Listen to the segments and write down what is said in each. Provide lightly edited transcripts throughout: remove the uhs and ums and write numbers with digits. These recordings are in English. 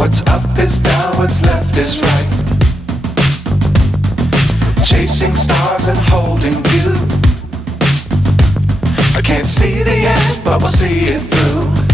What's up is down, what's left is right. Chasing stars and holding you. I can't see the end, but we'll see it through.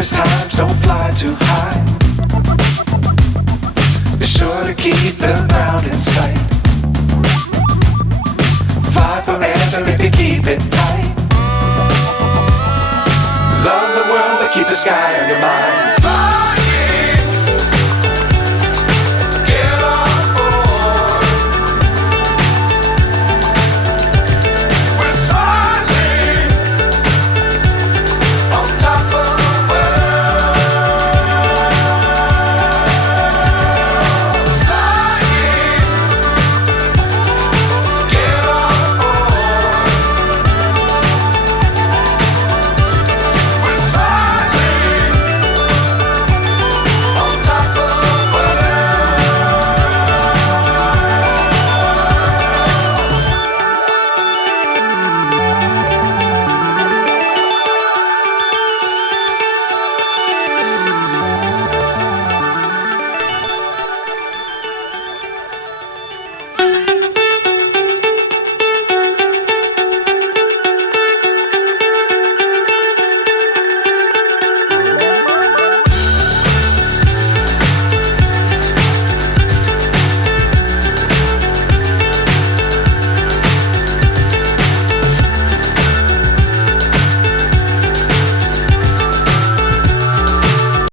Times don't fly too high. Be sure to keep the ground in sight. Fly forever if you keep it tight. Love the world but keep the sky on your mind.